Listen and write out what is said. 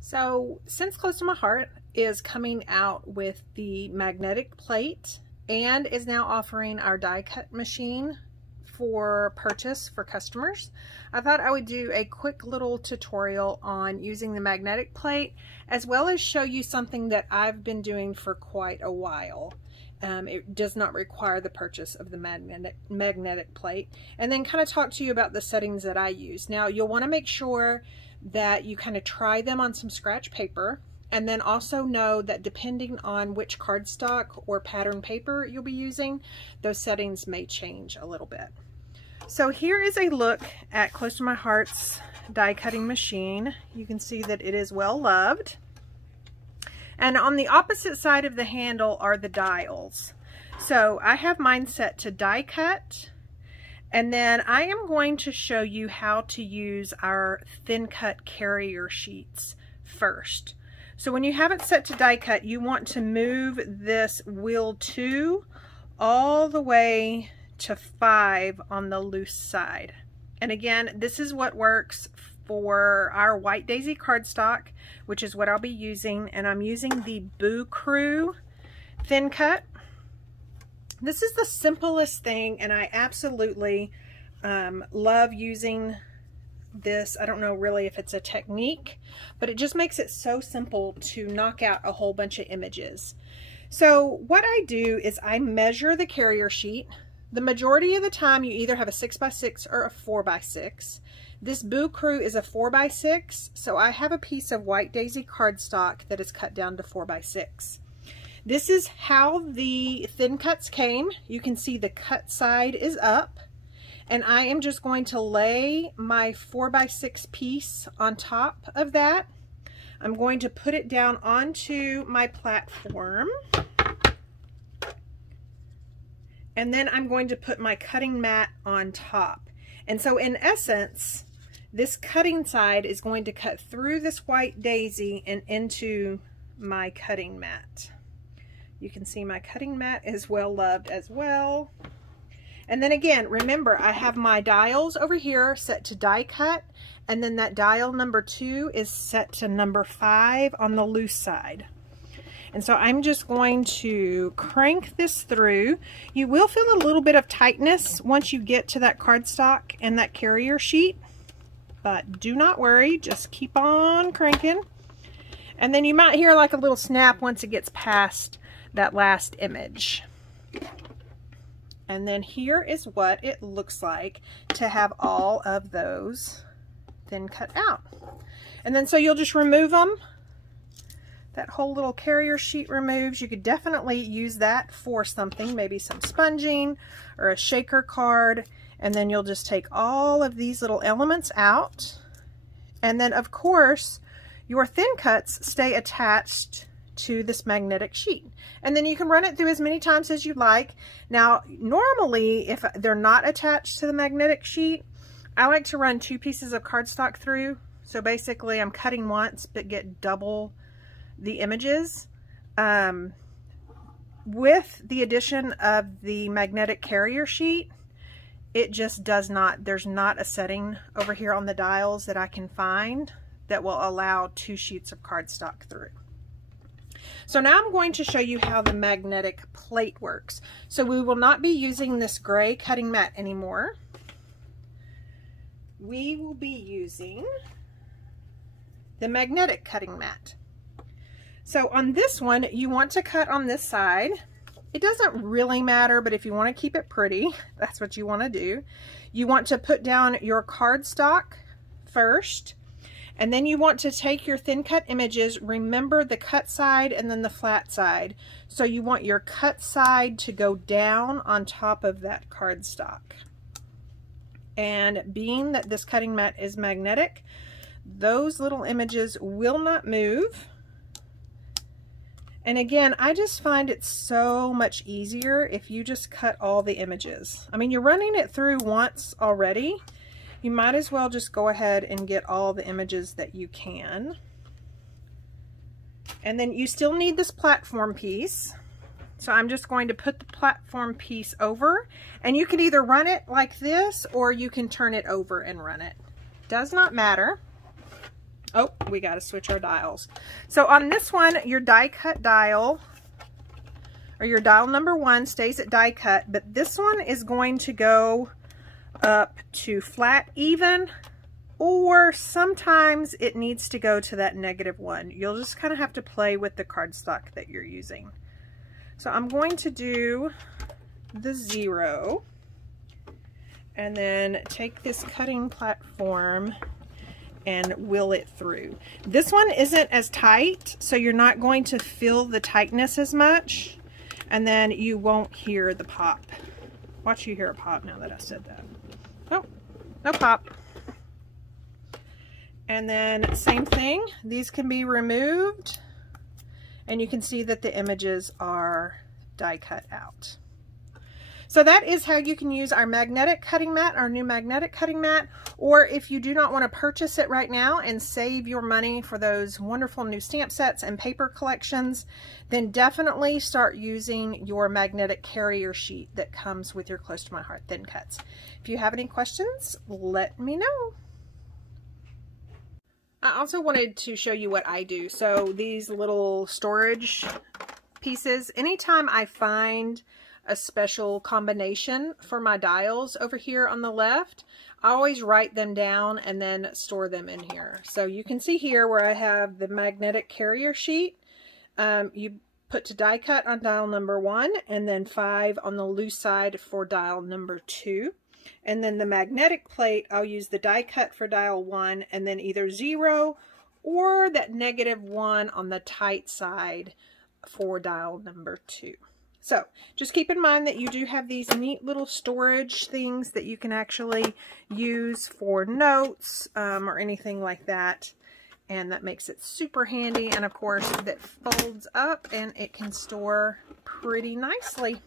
So since Close to My Heart is coming out with the magnetic plate and is now offering our die cut machine for purchase for customers, I thought I would do a quick little tutorial on using the magnetic plate, as well as show you something that I've been doing for quite a while. It does not require the purchase of the magnetic plate, and then kind of talk to you about the settings that I use. Now, you'll want to make sure that you kind of try them on some scratch paper, and then also know that depending on which cardstock or pattern paper you'll be using, those settings may change a little bit. So here is a look at Close to My Heart's die cutting machine. You can see that it is well loved. And on the opposite side of the handle are the dials. So I have mine set to die cut, and then I am going to show you how to use our thin cut carrier sheets first. So when you have it set to die cut, you want to move this wheel 2 all the way to 5 on the loose side. And again, this is what works for our White Daisy cardstock, which is what I'll be using, and I'm using the Boo Crew thin cut. This is the simplest thing, and I absolutely love using this. I don't know really if it's a technique, but it just makes it so simple to knock out a whole bunch of images. So what I do is I measure the carrier sheet. The majority of the time you either have a 6x6 or a 4x6. This Boo Crew is a 4x6, so I have a piece of White Daisy cardstock that is cut down to 4x6. This is how the thin cuts came. You can see the cut side is up, and I am just going to lay my 4x6 piece on top of that. I'm going to put it down onto my platform, and then I'm going to put my cutting mat on top. And so in essence, this cutting side is going to cut through this White Daisy and into my cutting mat. You can see my cutting mat is well loved as well. And then again, remember, I have my dials over here set to die cut, and then that dial number 2 is set to number 5 on the loose side. And so I'm just going to crank this through. You will feel a little bit of tightness once you get to that cardstock and that carrier sheet, but do not worry, just keep on cranking. And then you might hear like a little snap once it gets past that last image. And then here is what it looks like to have all of those thin cut out. And then so you'll just remove them. That whole little carrier sheet removes. You could definitely use that for something, maybe some sponging or a shaker card. And then you'll just take all of these little elements out. And then of course, your thin cuts stay attached to this magnetic sheet. And then you can run it through as many times as you like. Now, normally, if they're not attached to the magnetic sheet, I like to run 2 pieces of cardstock through. So basically, I'm cutting once, but get double the images. With the addition of the magnetic carrier sheet, it just does not, there's not a setting over here on the dials that I can find that will allow 2 sheets of cardstock through. So now I'm going to show you how the magnetic plate works. So we will not be using this gray cutting mat anymore. We will be using the magnetic cutting mat. So on this one, you want to cut on this side. It doesn't really matter, but if you want to keep it pretty, that's what you want to do. You want to put down your cardstock first, and then you want to take your thin cut images. Remember the cut side and then the flat side. So you want your cut side to go down on top of that cardstock. And being that this cutting mat is magnetic, those little images will not move. And again, I just find it so much easier if you just cut all the images. I mean, you're running it through once already. You might as well just go ahead and get all the images that you can. And then you still need this platform piece. So I'm just going to put the platform piece over, and you can either run it like this or you can turn it over and run it. Does not matter. Oh, we got to switch our dials. So on this one, your die cut dial, or your dial number 1 stays at die cut, but this one is going to go up to flat even, or sometimes it needs to go to that -1. You'll just kind of have to play with the cardstock that you're using. So I'm going to do the 0 and then take this cutting platform and wheel it through. This one isn't as tight, so you're not going to feel the tightness as much, and then you won't hear the pop. Watch you hear a pop now that I said that. Oh, no pop. And then same thing, these can be removed, and you can see that the images are die cut out. So that is how you can use our magnetic cutting mat, our new magnetic cutting mat, or if you do not want to purchase it right now and save your money for those wonderful new stamp sets and paper collections, then definitely start using your magnetic carrier sheet that comes with your Close to My Heart thin cuts. If you have any questions, let me know. I also wanted to show you what I do. So these little storage pieces, anytime I find a special combination for my dials over here on the left, I always write them down and then store them in here. So you can see here where I have the magnetic carrier sheet. You put to die cut on dial number 1 and then 5 on the loose side for dial number 2. And then the magnetic plate, I'll use the die cut for dial 1 and then either 0 or that -1 on the tight side for dial number 2. So just keep in mind that you do have these neat little storage things that you can actually use for notes or anything like that. And that makes it super handy. And of course, that folds up and it can store pretty nicely.